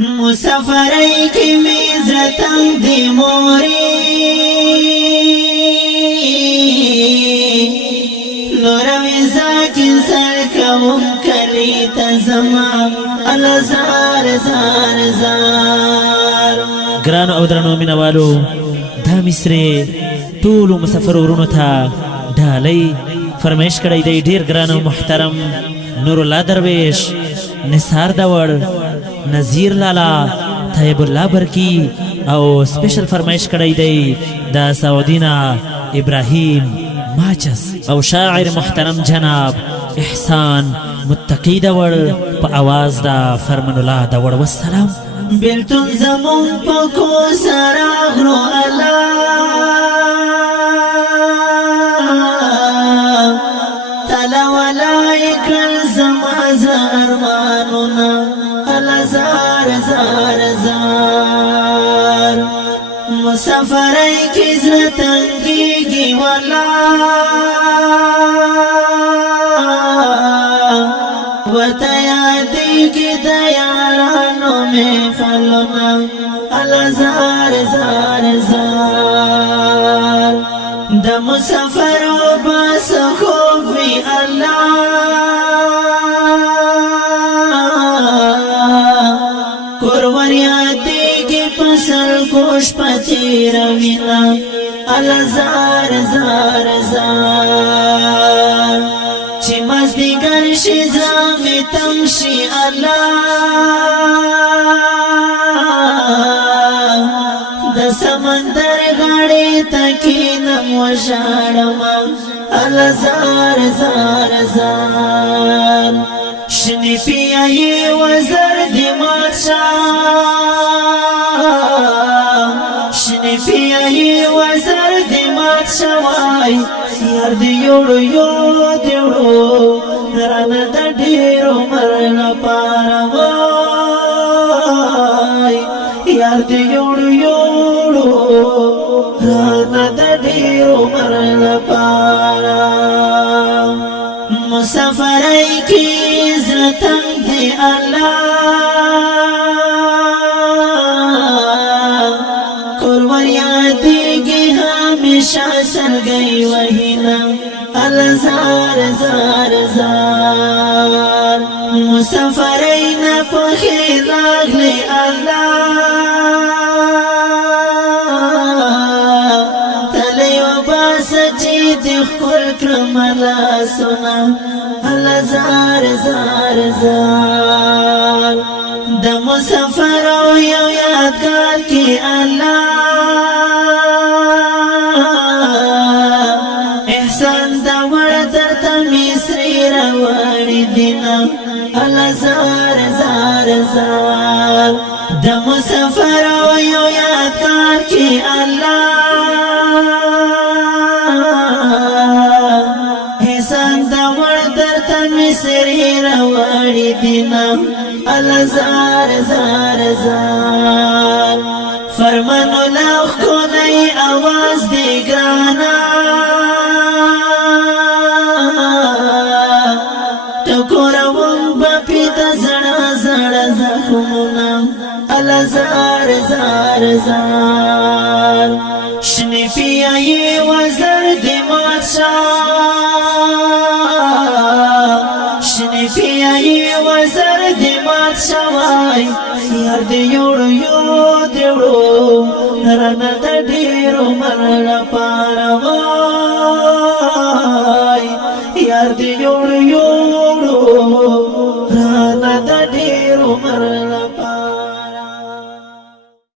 مسافرۍ کې مې زړه تنګ دی مورې نور ویزا کینسل کوم کلی ته زما الزار زار زار ګرانو او درنو مینوالو دا مصرې ټولو مسافر ورونو ته ډالۍ فرمایش کړی دی ډېر ګران او محترم نور الله درویش نثار دور نذیر لالا طیب الله برکی او سپیشل فرمایش کړی دی دا سعودینا ابراهیم ماچس او شاعر محترم جناب احسان متقی دور په आवाज دا فرمان الله دور والسلام بیلتون زمون پکو سراغرو الله تلا ولائی کل زماز ارمانونا الازار زار زار مسافرائی کی زرطنگی گی والله وتیادی کی دیارانو میں فلونا الازار زار زار دا مسافر و باس خوفی اللہ قربانیاتی کی پسر کوش پتی روینا الازار زار زار چی مزدیگر شی زامی تمشی اللہ دا سمندر غاڑی تکینم و شاڑما الازار زار زار شنی پیائی و زردی ماتشا شنی پیائی و زردی ماتشا وای یار دی یوڑو یوڑو دیوڑو رانا دا دیرو مرنا پارا وای یار دی یوڑو یوڑو رانا دا دیرو مرنا پارا مسافرائی کی زرطنگ دی اللہ قربانیاتی کی ہمیشہ سل گئی وہینا الزار زار زار مسافرائی نا پخیر راغلی اللہ تلی و باس جید خل کرملا سنا الزار زار زار دا مسافر و یو یادگار کی اللہ احسان دا وردر تا مصری روانی دینا الزار زار زار دا مسافر و یو یادگار کی اللہ احسان دا وردر تا مصری روانی دینا الزار زار زار فرمان الله کو نئی آواز دی گرانا ٹکورون باپی دا زڑا زڑا زخمونا الزار زار زار شنی پیائی وزر دی ماتشا شنی پیائی وزر دی ماتشا وای یار دی یوڑو یو دیوڑو رانا دا دیرو مرنا پارا وای